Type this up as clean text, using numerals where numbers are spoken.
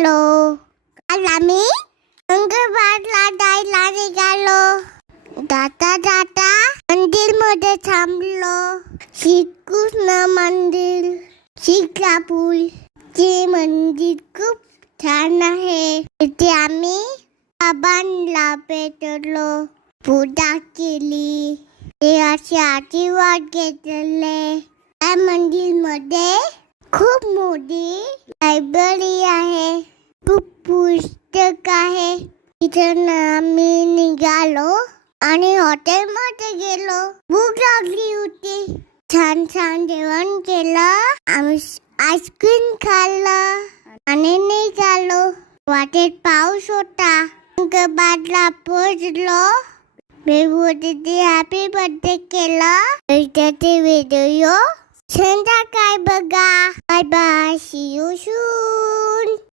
Hello. काल आम्ही अंगणवाडीला जायला निघालो. जाता जाता मंदिरमध्ये थांबलो. श्रीकृष्ण मंदिर, शिक्कापूर चे मंदिर खूप छान आहे. तिथे आम्ही बाबांना भेटलो, पूजा केली, देवाचे आशीर्वाद घेतले. त्या मंदिरमध्ये खूप मोठी लायब्ररी आहे, खूप पुस्तक आहे. तिथून आम्ही निघालो आणि हॉटेलमध्ये गेलो. भूक लागली होती. छान छान जेवण केलं. आम्ही आईस्क्रीम खाल्लं आणि निघालो. वाटेत पाऊस होता. अंगणवाडीला पोहोचलो. बेबूतीने हॅपी बर्थडे केलं. त्याचे व्हिडिओ संध्याकाळी बघा. Bye bye. See you soon.